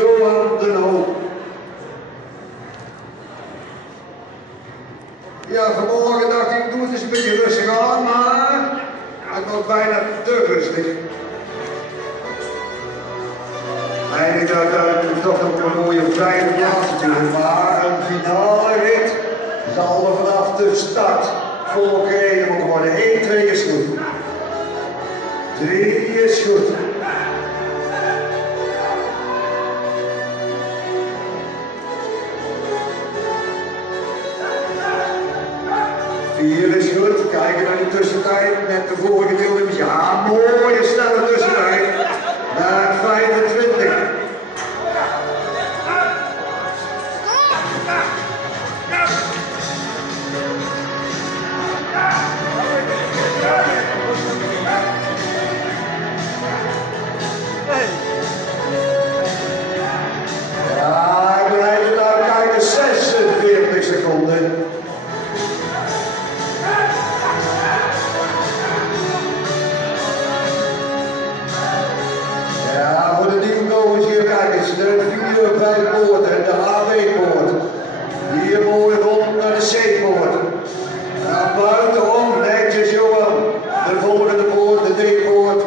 Johan den Hoop. Ja, vanmorgen dacht ik, doe het eens een beetje rustig aan, maar het was bijna te rustig. En ik dacht, dat toch nog een mooie vijfde plaats natuurlijk, maar een finale rit zal er vanaf de start volgereden moeten worden. 1, 2 is goed. 3 is goed. 4 is goed. Kijken naar die tussentijd met de vorige deelnemers. Ja, mooie snelle tussentijd. Naar 25. Ja, hij blijft het nou kijken. 46 seconden. Ja, voor de nieuwkomers hier, kijk eens, de 4-5-poort en de AB-poort. Hier mooi rond naar de C-poort. En buitenom netjes Johan, de volgende poort, de D-poort.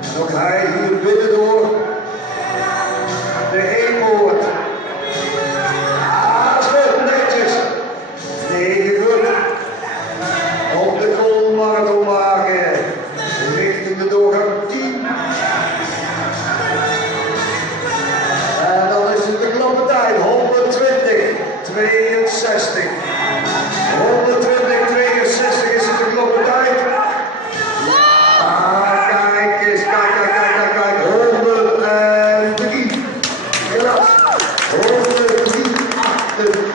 En ook hij hier binnendoor. De E-poort. Ah, dat is goed, netjes. 9 goed. Op de koolmarathon maken. Richting de doorgang 10. En dan is het de knappe tijd. 120, 62. 120, 62 is het de knappe tijd. Ah, kijk eens, kijk. 103. Ja, 103,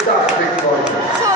88 worden.